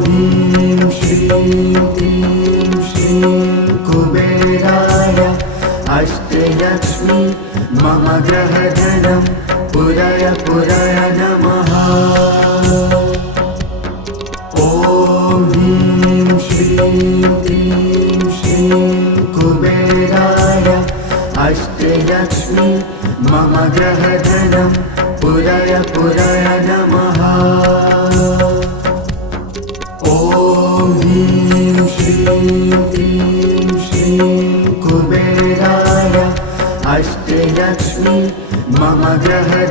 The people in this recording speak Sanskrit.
ह्रीं श्रीं क्लीं श्रीं कुबेराय अष्टलक्ष्मी मम ग्रहधनं पुरय पुरय नमः। ॐ ह्रीं श्रीं क्लीं श्रीं कुबेराय अष्टलक्ष्मी मम ग्रहधनं पुरय पुरय नमः। ॐ ह्रीं श्रीं क्लीं श्रीं कुबेराय अष्टलक्ष्मी मम ग्रह